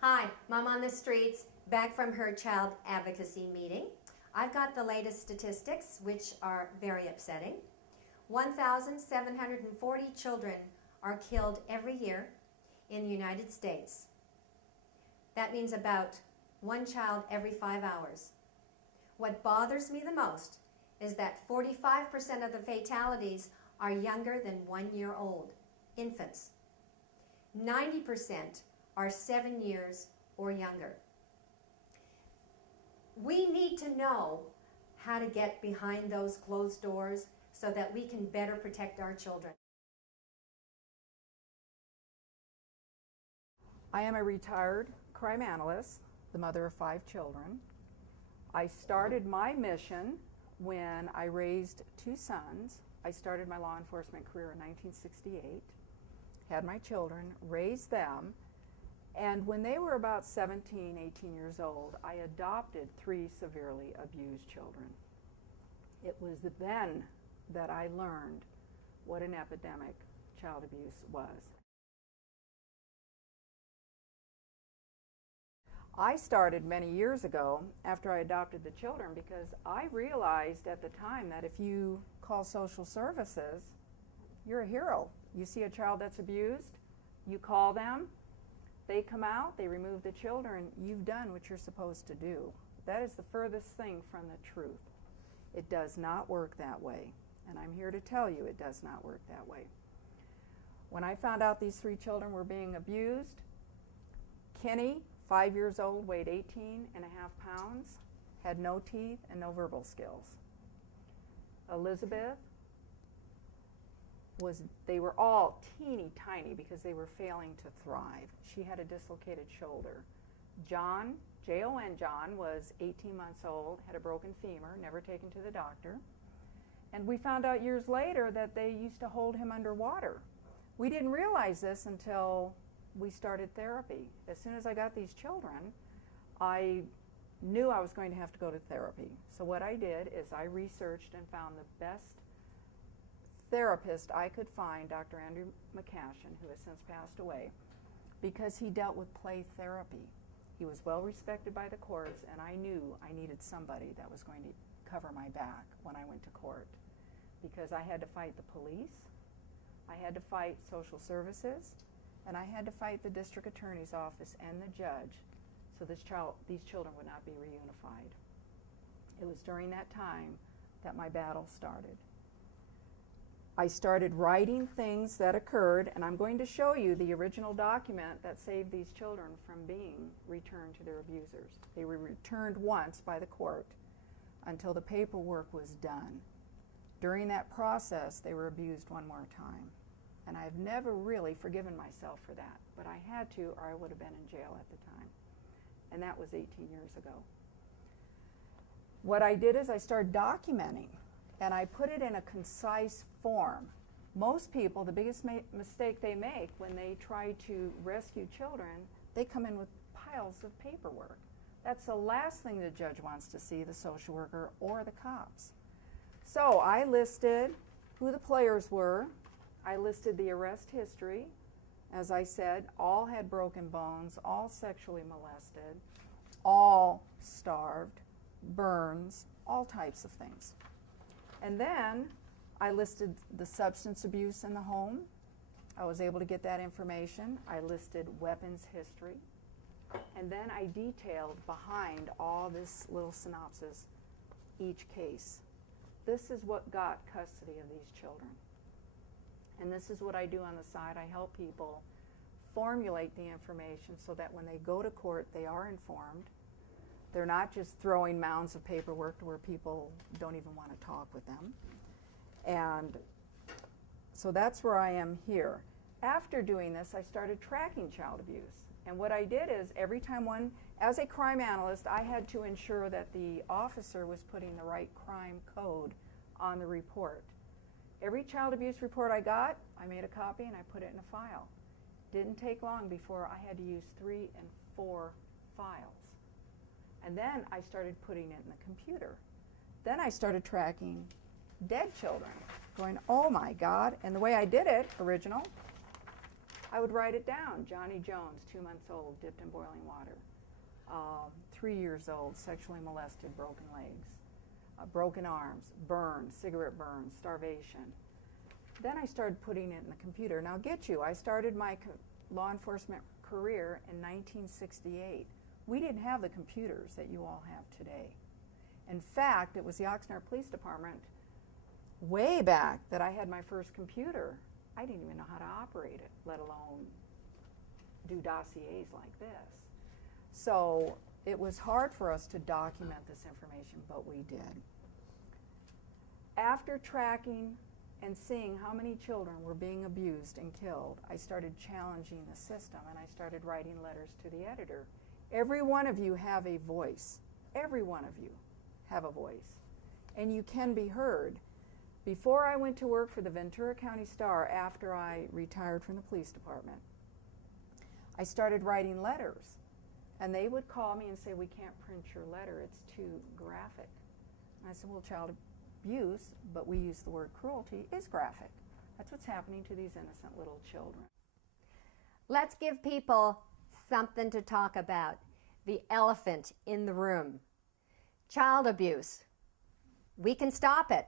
Hi, Mom on the Streets, back from her child advocacy meeting. I've got the latest statistics, which are very upsetting. 1,740 children are killed every year in the United States. That means about one child every 5 hours. What bothers me the most is that 45% of the fatalities are younger than 1 year old, infants. 90% are 7 years or younger. We need to know how to get behind those closed doors so that we can better protect our children. I am a retired crime analyst, the mother of 5 children. I started my mission when I raised 2 sons. I started my law enforcement career in 1968, had my children, raised them, and when they were about 17, 18 years old, I adopted 3 severely abused children. It was then that I learned what an epidemic child abuse was. I started many years ago after I adopted the children because I realized at the time that if you call social services, you're a hero. You see a child that's abused, you call them, they come out, they remove the children, you've done what you're supposed to do. That is the furthest thing from the truth. It does not work that way, and I'm here to tell you it does not work that way. When I found out these 3 children were being abused, Kenny, 5 years old, weighed 18 and a half pounds, had no teeth and no verbal skills. Elizabeth, they were all teeny tiny because they were failing to thrive. She had a dislocated shoulder. John, J-O-N John, was 18 months old, had a broken femur, never taken to the doctor. And we found out years later that they used to hold him underwater. We didn't realize this until we started therapy. As soon as I got these children, I knew I was going to have to go to therapy. So what I did is I researched and found the best therapist I could find, Dr. Andrew McCashin, who has since passed away, because he dealt with play therapy. He was well respected by the courts, and I knew I needed somebody that was going to cover my back when I went to court, because I had to fight the police, I had to fight social services, and I had to fight the district attorney's office and the judge so these children would not be reunified. It was during that time that my battle started. I started writing things that occurred, and I'm going to show you the original document that saved these children from being returned to their abusers. They were returned once by the court until the paperwork was done. During that process, they were abused one more time. And I've never really forgiven myself for that, but I had to, or I would have been in jail at the time. And that was 18 years ago. What I did is I started documenting, and I put it in a concise form. Most people, the biggest mistake they make when they try to rescue children, they come in with piles of paperwork. That's the last thing the judge wants to see, the social worker or the cops. So I listed who the players were. I listed the arrest history. As I said, all had broken bones, all sexually molested, all starved, burns, all types of things. And then I listed the substance abuse in the home. I was able to get that information. I listed weapons history. And then I detailed behind all this little synopsis each case. This is what got custody of these children. And this is what I do on the side. I help people formulate the information so that when they go to court, they are informed. They're not just throwing mounds of paperwork to where people don't even want to talk with them. And so that's where I am here. After doing this, I started tracking child abuse. And what I did is every time as a crime analyst, I had to ensure that the officer was putting the right crime code on the report. Every child abuse report I got, I made a copy and I put it in a file. Didn't take long before I had to use 3 and 4 files. And then I started putting it in the computer. Then I started tracking dead children, going, oh my God. And the way I did it, original, I would write it down. Johnny Jones, 2 months old, dipped in boiling water. 3 years old, sexually molested, broken legs, broken arms, burns, cigarette burns, starvation. Then I started putting it in the computer. Now get you, I started my law enforcement career in 1968. We didn't have the computers that you all have today. In fact, it was the Oxnard Police Department way back that I had my first computer. I didn't even know how to operate it, let alone do dossiers like this. So it was hard for us to document this information, but we did. After tracking and seeing how many children were being abused and killed, I started challenging the system, and I started writing letters to the editor. Every one of you have a voice. Every one of you have a voice, and you can be heard. Before I went to work for the Ventura County Star, after I retired from the police department, I started writing letters, and they would call me and say, "We can't print your letter, it's too graphic." And I said, "Well, child abuse, but we use the word cruelty, is graphic. That's what's happening to these innocent little children." Let's give people something to talk about. The elephant in the room. Child abuse. We can stop it.